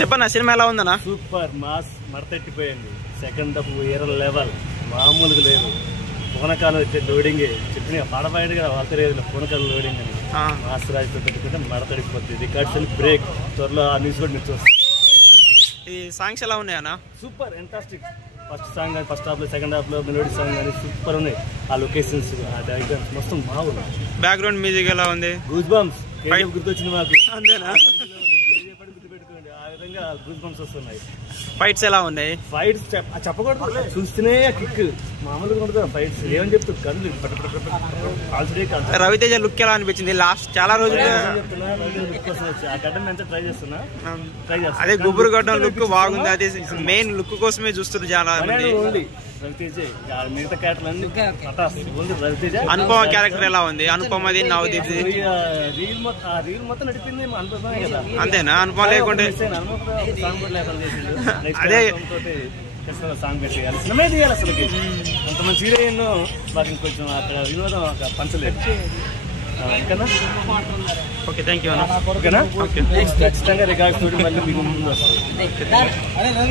చెప్పన్నా సినిమా ఎలా ఉందన్నా? సూపర్ మాస్ మడతెట్టిపోయింది. సెకండ్ హాఫ్ వేరే లెవెల్, మామూలుగా లేదు. పూనకాలు వచ్చే లోడింగ్ చెప్పిన పాడపాయండి కదా, వాళ్ళతో పూనకాలు లోడింగ్ అని మాస్ రాజుతో పెట్టుకుంటే మడతడిపోతుంది. రికార్డ్స్ అని బ్రేక్ త్వరలో ఆ న్యూస్ కూడా మీరు చూస్తారు. ఈ సాంగ్స్ ఎలా ఉన్నాయన్నా? సూపర్ ఎంటాస్టిక్. ఫస్ట్ సాంగ్ కానీ ఫస్ట్ హాఫ్లో, సెకండ్ హాఫ్లో మెలోడీ సాంగ్ కానీ సూపర్ ఉన్నాయి. ఆ లొకేషన్స్, ఆ డైగ్రామ్స్ మొత్తం బాగుంది. బ్యాక్గ్రౌండ్ మ్యూజిక్ ఎలా ఉంది? గూస్ బంప్స్ గుర్తొచ్చింది మాకు. అంతేనా? గుర్తుపెట్టుకోండి, ఆ విధంగా గూస్ బంప్స్ వస్తున్నాయి. ఫైట్స్ ఎలా ఉన్నాయి? ఫైట్స్ చెప్పకూడదు, చూస్తేనే కిక్ మామూలుగా ఉంటుంది. ఫైట్స్ ఏమని చెప్తారు, కళ్ళు రవితేజ లుక్ ఎలా అనిపించింది? లాస్ట్ చాలా రోజులు ఆ గడ్డం ఎంత ట్రై చేస్తున్నా. అదే గుబురు గడ్డం లుక్ బాగుంది. అది మెయిన్ లుక్ కోసమే చూస్తున్నారు చాలా మంది. రవితేజ మిగతా క్యారెక్టర్ అన్ని ఓన్లీ రవితేజ. అనుపమ క్యారెక్టర్ ఎలా ఉంది? అనుపమది, నవదీప్ రీల్ మొత్తం నడిపింది అనుపమే కదా. అంతేనా? అనుపమ లేకుంటే అదే సాంగ్ పెట్టి సినిమా తీయాలి. అసలు అంత మంచి హీరోయిన్ మాకు ఇంకొంచెం అక్కడ వినోదం పంచలేదు. ఇంకన్నా ఓకే, థ్యాంక్ యూ అన్న. ఓకేనా? ఖచ్చితంగా రికార్డ్స్ తోటి మళ్ళీ మీకు ముందు వస్తాం.